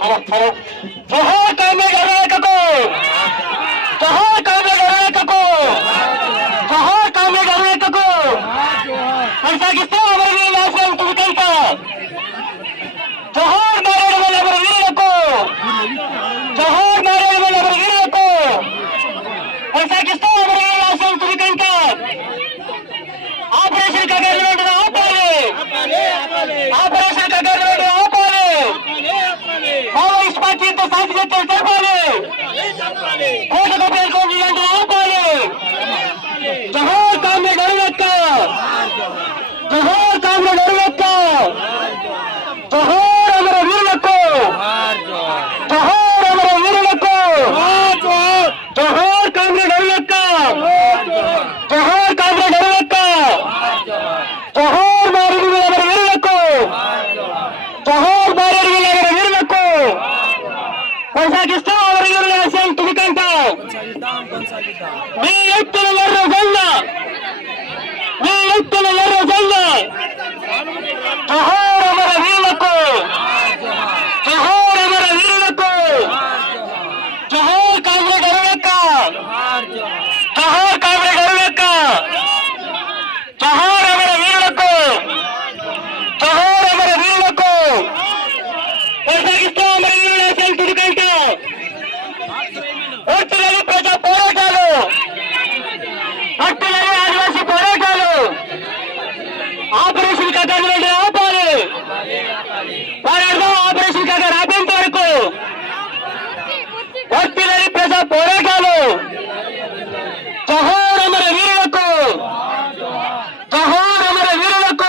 జోహార్ comrade అరవేకకు జోహార్ comrade అరవేకకు జోహార్ కామ్రేడ్ అరవేకకు కొనసాగిస్తూ అమరవీరుల ఆశయం తుదికంట జోహార్ మారేడు వల్ల అమరవీరులకు జోహార్ మారేడు వల్ల అమరవీరులకు కొనసాగిస్తూ మావోయిస్ట్ పార్టీతో కొనసాగిస్తూ అమర వీరుల ఆశయం తుదికంట మీ ఎత్తుల ఎర్ర జెండ మీ ఎత్తుల Antes ele